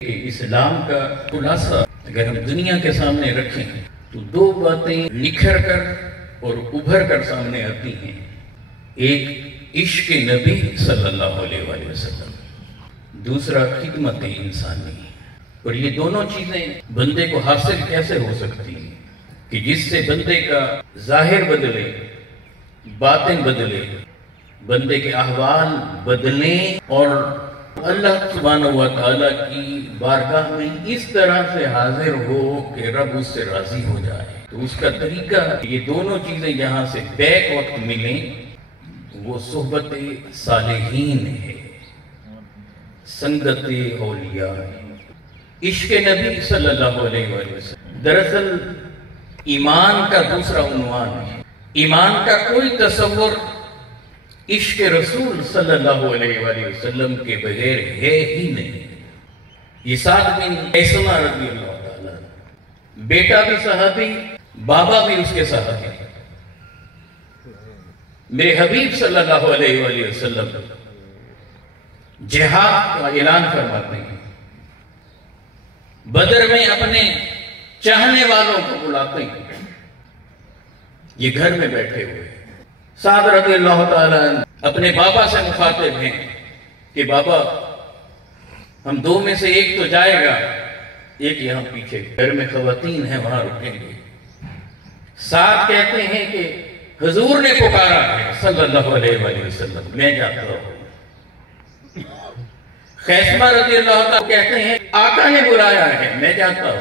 اسلام کا خلاصہ اگر ہم دنیا کے سامنے رکھیں تو دو باتیں نکھر کر اور ابھر کر سامنے آتی ہیں. ایک عشق نبی صلی اللہ علیہ وآلہ وسلم، دوسرا خدمت انسانی. اور یہ دونوں چیزیں بندے کو حاصل کیسے ہو سکتی ہیں کہ جس سے بندے کا ظاہر بدلے، باطن بدلے، بندے کے احوال بدلیں اور اللہ سبحانہ و تعالیٰ کی بارگاہ میں اس طرح سے حاضر ہو کہ رب اس سے راضی ہو جائے. تو اس کا طریقہ یہ دونوں چیزیں یہاں سے بیک وقت ملیں، وہ صحبت صالحین ہے، سنگت اولیاء ہے. عشق نبی صلی اللہ علیہ وآلہ وسلم دراصل ایمان کا دوسرا عنوان ہے. ایمان کا کوئی تصور عشق رسول صلی اللہ علیہ وآلہ وسلم کے بغیر ہے ہی نہیں. یہ سعد بن عیسمہ رضی اللہ تعالیٰ، بیٹا بھی صحابی، بابا بھی اس کے صحابی. میرے حبیب صلی اللہ علیہ وآلہ وسلم جہاد کا اعلان فرماتے ہیں، بدر میں اپنے چاہنے والوں کو بلاتے ہیں. یہ گھر میں بیٹھے ہوئے سعد رضی اللہ تعالیٰ اپنے بابا سے مخاطب ہیں کہ بابا ہم دو میں سے ایک تو جائے گا، ایک یہاں پیچھے گھر میں خواتین ہیں وہاں رکیں گے. سعد کہتے ہیں کہ حضور نے پکارا ہے صلی اللہ علیہ وآلہ وسلم، میں جاتا ہوں. خیثمہ رضی اللہ تعالیٰ کہتے ہیں آقا نے بلایا ہے، میں جاتا ہوں.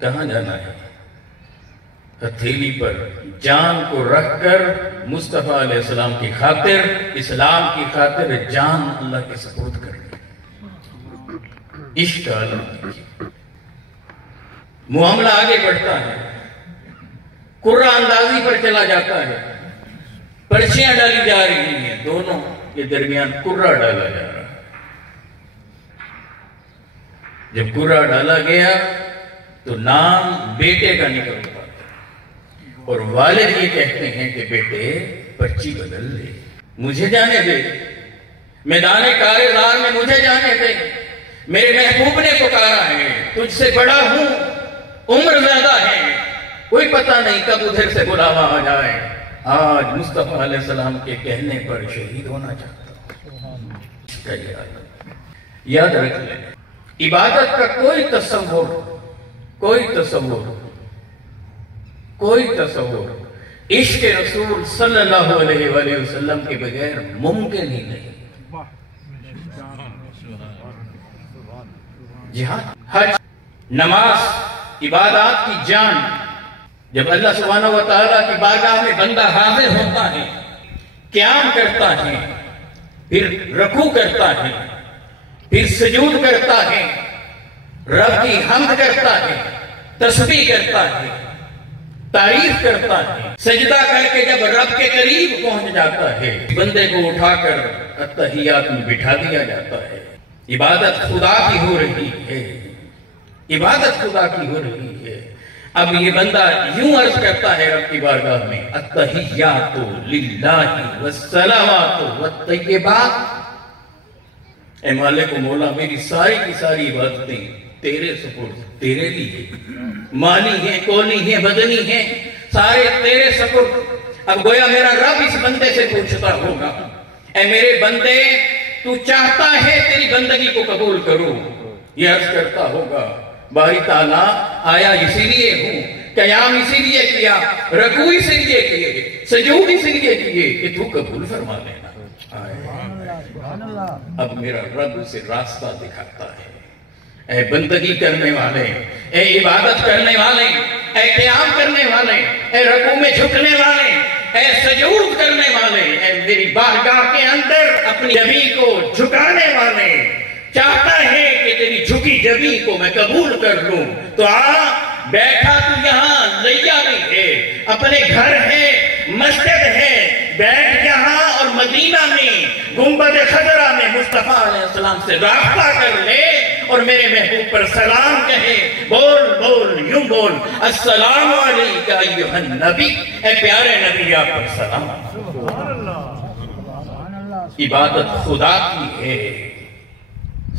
کہاں جانا ہے؟ ہتھیلی پر جان کو رکھ کر مصطفیٰ علیہ السلام کی خاطر، اسلام کی خاطر جان اللہ کے سپرد کر دی. عشق اللہ. معاملہ آگے بڑھتا ہے، قرہ اندازی پر چلا جاتا ہے. پرچیاں ڈالی جا رہی ہیں، دونوں کے درمیان قرہ ڈالا جا رہا ہے. جب قرہ ڈالا گیا تو نام بیٹے کا نکلتا اور والد یہ کہتے ہیں کہ بیٹے پرچی بدل لے، مجھے جانے دے، میدان کارزار میں مجھے جانے دے. میرے محبوب نے پکارا ہے، تجھ سے بڑا ہوں، عمر زیادہ ہے، کوئی پتہ نہیں کب ادھر سے بلاوا آ جائے. آج مصطفیٰ علیہ السلام کے کہنے پر شہید ہونا چاہتا ہوں. یاد رکھ لیں، عبادت کا کوئی تصور عشق رسول صلی اللہ علیہ وآلہ وسلم کے بغیر ممکن ہی نہیں. جہاد، حج، نماز، عبادات کی جان. جب اللہ سبحانہ و تعالیٰ کی بارگاہ میں بندہ حاضر ہوتا ہے، قیام کرتا ہے، پھر رکوع کرتا ہے، پھر سجود کرتا ہے، رب کی حمد کرتا ہے، تسبیح کرتا ہے، تعریف کرتا ہے، سجدہ کر کے جب رب کے قریب پہنچ جاتا ہے، بندے کو اٹھا کر اتحیات میں بٹھا دیا جاتا ہے. عبادت خدا کی ہو رہی ہے، عبادت خدا کی ہو رہی ہے. اب یہ بندہ یوں عرض کرتا ہے رب کی بارگاہ میں، التحیات للہ والصلوات والطیبات. اے مالک و مولا، میری ساری کی ساری عبادتیں تیرے سپرد، تیرے لیے، مالی ہیں، قولی ہیں، بدنی ہیں، سارے تیرے سپرد. اب گویا میرا رب اس بندے سے پوچھتا ہوگا، اے میرے بندے تو چاہتا ہے تیری بندگی کو قبول کروں. یہ عرض کرتا ہوگا، باری تعالیٰ آیا اسی لیے ہوں، قیام اسی لیے کیا، رکوع اسی لیے کیے، سجود اسی لیے کیے کہ تو قبول فرما لینا. اب میرا رب اسے راستہ دکھاتا ہے. اے بندگی کرنے والے، اے عبادت کرنے والے، اے قیام کرنے والے، اے رکوع میں جھکنے والے، اے سجود کرنے والے، اے میری بارگاہ کے اندر اپنی جبیں کو جھکانے والے، چاہتا ہے کہ تیری جھکی جبیں کو میں قبول کر لوں. تو آ بیٹھا تو یہاں لیا نہیں ہے، اپنے گھر ہے، مسجد ہے، بیٹھ یہاں اور مدینہ میں گنبد خضرا میں مصطفیٰ علیہ السلام سے رابطہ کر لے اور میرے محبوب پر سلام کہے. بول یوں بول، السلام علیکہ ایھا النبی، اے پیارے نبی آپ پر سلام. عبادت خدا کی ہے،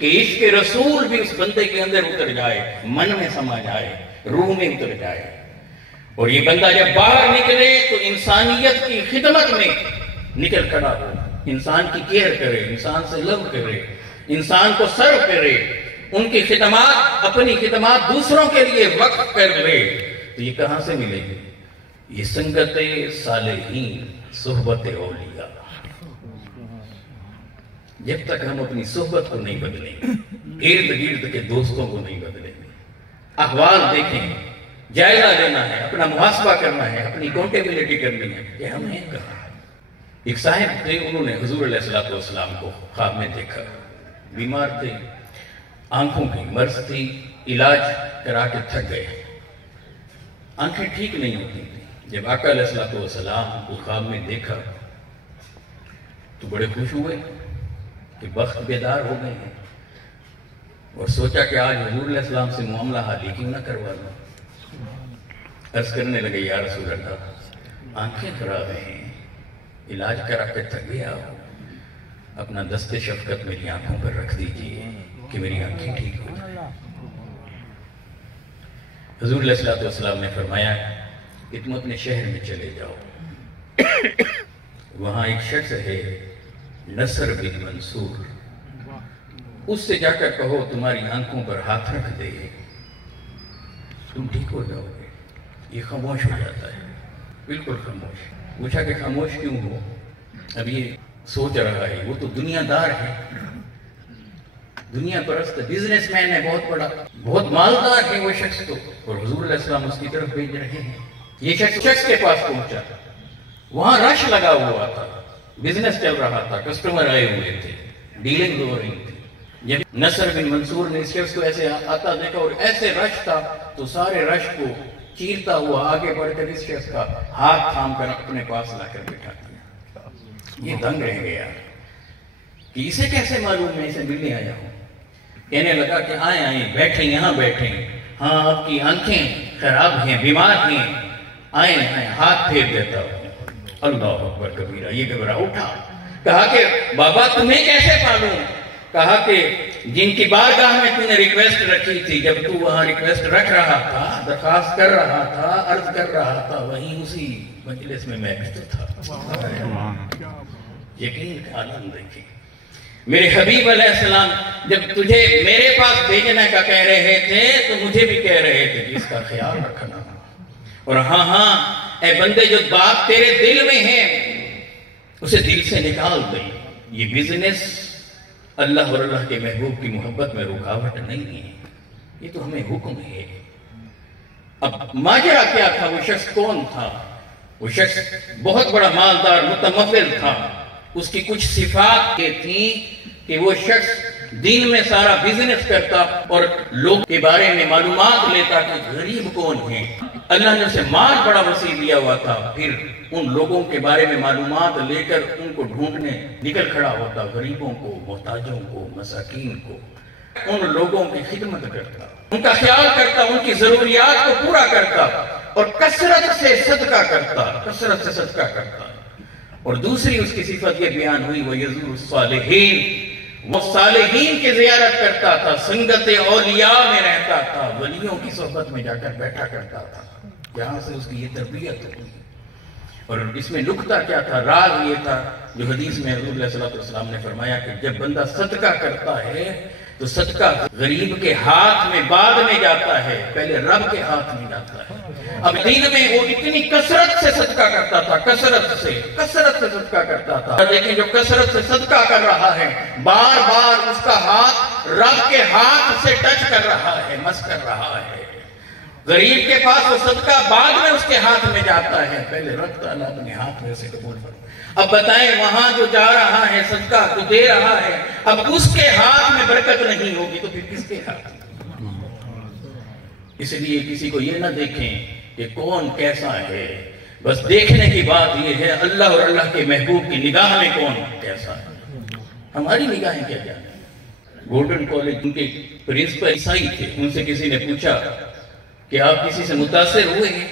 کہ عشق رسول بھی اس بندے کے اندر اتر جائے، من میں سما جائے، روح میں اتر جائے، اور یہ بندہ جب باہر نکلے تو انسانیت کی خدمت میں نکل کھڑا ہو، انسان کی کیئر کرے، انسان سے لو کرے، انسان کو سرو کرے، ان کی خدمات، اپنی خدمات دوسروں کے لیے وقف کر لے۔ تو یہ کہاں سے ملے گی؟ یہ سنگت صالحین، صحبت اولیاء۔ جب تک ہم اپنی صحبت کو نہیں بدلیں گے، ارد گرد کے دوستوں کو نہیں بدلیں گے، احوال دیکھیں، جائزہ لینا ہے، اپنا محاسبہ کرنا ہے، اپنی اکاؤنٹیبلٹی کرنی ہے کہ ہم ہیں کہاں۔ ایک صاحب تھے، انہوں نے حضور علیہ السلام کو خواب میں دیکھا، بیمار تھے، آنکھوں کی مرض تھی، علاج کرا کے تھک گئے، آنکھیں ٹھیک نہیں ہوتی تھی۔ جب آقا علیہ السلام کو خواب میں دیکھا تو بڑے خوش ہوئے کہ بخت بیدار ہو گئے ہیں، اور سوچا کہ آج حضور علیہ السلام سے معاملہ حالی کیوں نہ کروا لوں۔ عرض کرنے لگے، یا رسول اللہ، آنکھیں خراب ہیں، علاج کرا کے تھک گیا ہو، اپنا دست شفقت میری آنکھوں پر رکھ دیجئے کہ میری آنکھیں ٹھیک ہو جائیں۔ حضور علیہ السلام نے فرمایا کہ تم اپنے شہر میں چلے جاؤ، وہاں ایک شخص ہے نصر بن منصور، اس سے جا کر کہو تمہاری آنکھوں پر ہاتھ رکھ دے، تم ٹھیک ہو جاؤ گے۔ یہ خاموش ہو جاتا ہے، بالکل خاموش۔ پوچھا کہ خاموش کیوں ہو؟ اب یہ سوچ رہا ہے، وہ تو دنیا دار ہے، دنیا پرست بزنس مین ہے، بہت بڑا، بہت مالدار ہے وہ شخص تو، اور حضور علیہ السلام اس کی طرف بھیج رہے ہیں۔ یہ شخص کے پاس پہنچا، وہاں رش لگا ہوا تھا، بزنس چل رہا تھا، کسٹمر آئے ہوئے تھے، ڈیلنگ ہو رہی تھی۔ جب نصر بن منصور نے اس شخص کو ایسے آتا دیکھا اور ایسے رش تھا تو سارے رش کو چیرتا ہوا آگے بڑھ کر اس شخص کا ہاتھ تھام کر اپنے پاس لا کر بٹھا دیا۔ یہ دنگ رہ گیا کہ اسے کیسے معلوم میں اسے ملنے آیا ہوں۔ کہنے لگا کہ آئیں بیٹھیں، یہاں بیٹھیں، ہاں آپ کی آنکھیں خراب ہیں، بیمار ہیں، آئیں ہاتھ پھیر دیتا ہوں۔ اللہ اکبر کبیرہ، یہ گھبرا اٹھا، کہا کہ بابا تمہیں کیسے معلوم؟ کہا کہ جن کی بارگاہ میں تم نے ریکویسٹ رکھی تھی، جب تو وہاں ریکویسٹ رکھ رہا تھا، درخواست کر رہا تھا، عرض کر رہا تھا، وہیں اسی مجلس میں میں بھی تو تھا۔ یقین کا عالم دیکھیں، میرے حبیب علیہ السلام جب تجھے میرے پاس بھیجنے کا کہہ رہے تھے تو مجھے بھی کہہ رہے تھے کہ اس کا خیال رکھنا، اور ہاں اے بندے جو بات تیرے دل میں ہے اسے دل سے نکال دے۔ یہ بزنس اللہ اور اللہ کے محبوب کی محبت میں رکاوٹ نہیں ہے، یہ تو ہمیں حکم ہے۔ اب ماجرا کیا تھا؟ وہ شخص کون تھا؟ وہ شخص بہت بڑا مالدار متمول تھا، اس کی کچھ صفات یہ تھیں کہ وہ شخص دن میں سارا بزنس کرتا اور لوگ کے بارے میں معلومات لیتا کہ غریب کون ہیں۔ اللہ نے اسے مال بڑا وسیع دیا ہوا تھا، پھر ان لوگوں کے بارے میں معلومات لے کر ان کو ڈھونڈنے نکل کھڑا ہوتا، غریبوں کو، محتاجوں کو، مساکین کو، ان لوگوں کی خدمت کرتا، ان کا خیال کرتا، ان کی ضروریات کو پورا کرتا، اور کثرت سے صدقہ کرتا، کثرت سے صدقہ کرتا۔ اور دوسری اس کی صفت یہ بیان ہوئی، وہ یزور الصالحین، وہ صالحین کی زیارت کرتا تھا، سنگت اولیاء میں رہتا تھا، ولیوں کی صحبت میں جا کر بیٹھا کرتا تھا، جہاں سے اس کی یہ تربیت ہوئی۔ اور اس میں نکتہ کیا تھا؟ راز یہ تھا جو حدیث میں حضور علیہ السلام نے فرمایا کہ جب بندہ صدقہ کرتا ہے تو صدقہ غریب کے ہاتھ میں بعد میں جاتا ہے، پہلے رب کے ہاتھ میں جاتا ہے۔ اب دین میں وہ اتنی کثرت سے صدقہ کرتا تھا، کثرت سے صدقہ کرتا تھا، لیکن جو کثرت سے صدقہ کر رہا ہے بار بار اس کا ہاتھ رب کے ہاتھ سے ٹچ کر رہا ہے، مس کر رہا ہے۔ غریب کے پاس وہ صدقہ بعد میں اس کے ہاتھ میں جاتا ہے، پہلے رب تعالیٰ اپنے ہاتھ میں اسے قبول فرمائے۔ اب بتائیں وہاں جو جا رہا ہے صدقہ تو دے رہا ہے، اب اس کے ہاتھ میں برکت نہیں ہوگی تو پھر کس کے ہاتھ میں؟ اس لیے کسی کو یہ نہ دیکھیں کہ کون کیسا ہے، بس دیکھنے کی بات یہ ہے اللہ اور اللہ کے محبوب کی نگاہ میں کون کیسا ہے۔ ہماری نگاہیں کیا جانے؟ گولڈن کالج ان کے پرنسپل عیسائی تھے، ان سے کسی نے پوچھا کہ آپ کسی سے متاثر ہوئے ہیں؟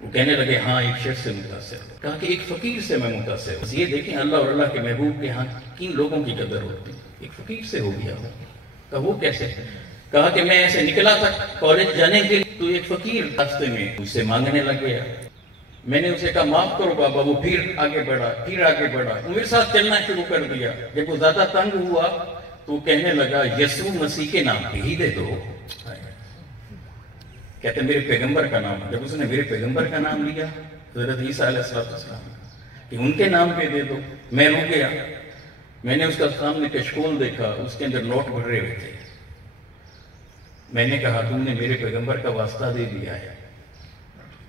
وہ کہنے لگے ہاں ایک شخص سے متاثر ہو۔ کہا کہ ایک فقیر سے میں متاثر ہوں۔ بس یہ دیکھیں اللہ اور اللہ کے محبوب کے ہاں کن لوگوں کی قدر ہوتی ہے۔ ایک فقیر سے ہو گیا. کہا وہ کیسے؟ کہا کہ میں ایسے نکلا تھا کالج جانے کے لیے تو ایک فقیر راستے میں مجھ سے مانگنے لگ گیا. میں نے اسے کہا معاف کرو بابا. وہ پھر آگے بڑھا وہ میرے ساتھ چلنا شروع کر دیا. جب وہ زیادہ تنگ ہوا تو وہ کہنے لگا یسوع مسیح کے نام پہ ہی دے دو. کہتے میرے پیغمبر کا نام. جب اس نے میرے پیغمبر کا نام لیا حضرت عیسیٰ علیہ السلام کہ ان کے نام پہ دے دو, میں رک گیا. میں نے اس کا سامنے کشکول دیکھا, اس کے اندر نوٹ بھرے ہوئے تھے. میں نے کہا تم نے میرے پیغمبر کا واسطہ دے دیا ہے,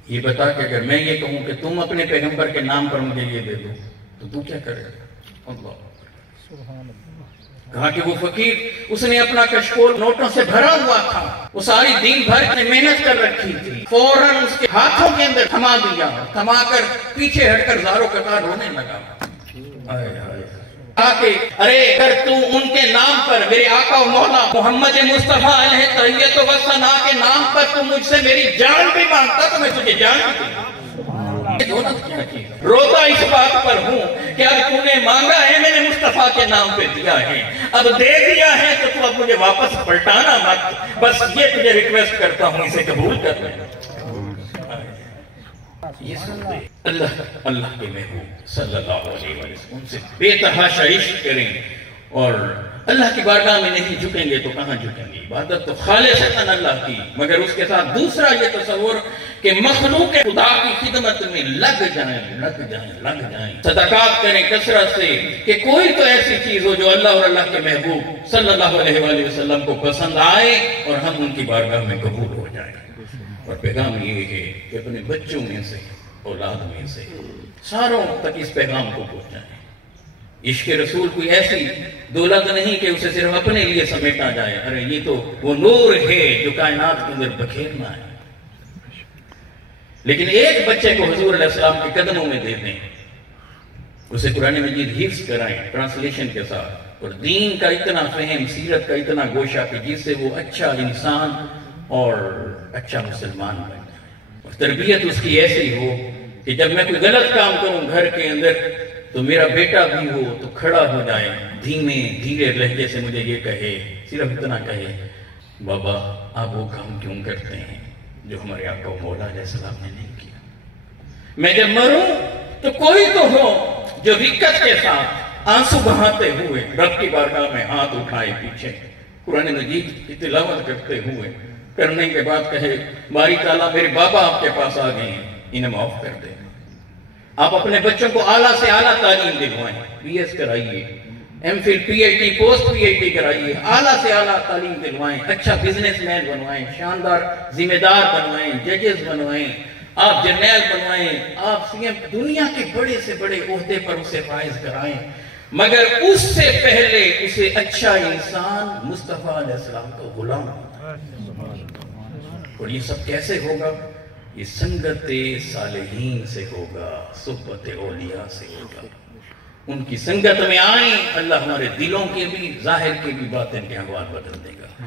یہ بتا کہ اگر میں یہ کہوں کہ تم اپنے پیغمبر کے نام پر مجھے یہ دے دو تو تو کیا کرے گا؟ اللہ. کہا کہ وہ فقیر اس نے اپنا کشکول نوٹوں سے بھرا ہوا تھا, وہ ساری دن بھر نے محنت کر رکھی تھی, فوراً اس کے ہاتھوں کے اندر تھما دیا, تھما کر پیچھے ہٹ کر زاروں قطار رونے لگا. کہا کہ ارے اگر تو ان کے نام پر میرے آقا و مولا محمد مصطفیٰ علیہ تحیت و ثنا کے نام پر تو مجھ سے میری جان بھی مانگتا تو میں تجھے جان بھی دوں. روتا اس بات پر ہوں کہ اب تو نے مانگا ہے میں نے مصطفیٰ کے نام پہ دیا ہے, اب دے دیا ہے تو اب مجھے واپس پلٹانا مت. بس یہ تجھے ریکویسٹ کرتا ہوں اسے قبول کر لیں. یہ سن دے اللہ کے محبوب صلی اللہ علیہ وسلم ان سے بے تحاشا عشق کریں اور اللہ کی بارگاہ میں نہیں جھکیں گے تو کہاں جھکیں گے؟ عبادت تو خالصتاً اللہ کی, مگر اس کے ساتھ دوسرا یہ تصور کہ مخلوق خدا کی خدمت میں لگ جائیں, صدقات کریں کثرت سے, کہ کوئی تو ایسی چیز ہو جو اللہ اور اللہ کے محبوب صلی اللہ علیہ وآلہ وسلم کو پسند آئے اور ہم ان کی بارگاہ میں قبول ہو جائیں. اور پیغام یہ ہے کہ اپنے بچوں میں سے, اولاد میں سے ساروں تک اس پیغام کو پہنچائیں. عشق رسول کوئی ایسی دولت نہیں کہ اسے صرف اپنے لیے سمیٹا جائے. ارے یہ تو وہ نور ہے جو کائنات کے اندر بکھیرنا ہے. لیکن ایک بچے کو حضور علیہ السلام کے قدموں میں دے دیں, اسے قرآن مجید حفظ کرائیں ٹرانسلیشن کے ساتھ, اور دین کا اتنا فہم, سیرت کا اتنا گوشہ کہ جس سے وہ اچھا انسان اور اچھا مسلمان بن جائے, اور تربیت اس کی ایسی ہو کہ جب میں کوئی غلط کام کروں گھر کے اندر تو میرا بیٹا بھی ہو تو کھڑا ہو جائے, دھیرے لہجے سے مجھے یہ کہے, صرف اتنا کہے بابا آپ وہ کام کیوں کرتے ہیں جو ہمارے آقا و مولا علیہ السلام نے نہیں کیا. میں جب مروں تو کوئی تو ہو جو رکت کے ساتھ آنسو بہاتے ہوئے رب کی بارگاہ میں ہاتھ اٹھائے پیچھے قرآن مجید کی تلاوت کرتے ہوئے, کرنے کے بعد کہے باری تعالیٰ میرے بابا آپ کے پاس آ گئے ہیں, انہیں معاف کر دیں. آپ اپنے بچوں کو اعلیٰ سے اعلیٰ تعلیم دلوائیں, بی ایس کرائیے, M Phil P H D post P H D کرائیے, اعلیٰ سے اعلیٰ تعلیم دلوائیں, اچھا بزنس مین بنوائیں, شاندار ذمہ دار بنوائیں, ججز بنوائیں, آپ جرنیل بنوائیں, آپ سی ایم, دنیا کے بڑے سے بڑے عہدے پر اسے فائز کرائیں, مگر اس سے پہلے اسے اچھا انسان مصطفیٰ علیہ السلام کا غلام بنائیں. اور یہ سب کیسے ہوگا؟ یہ سنگت صالحین سے ہوگا, صحبت اولیاء سے ہوگا. ان کی سنگت میں آئیں, اللہ ہمارے دلوں کے بھی ظاہر کے بھی باطن کے احوال بدل دے گا.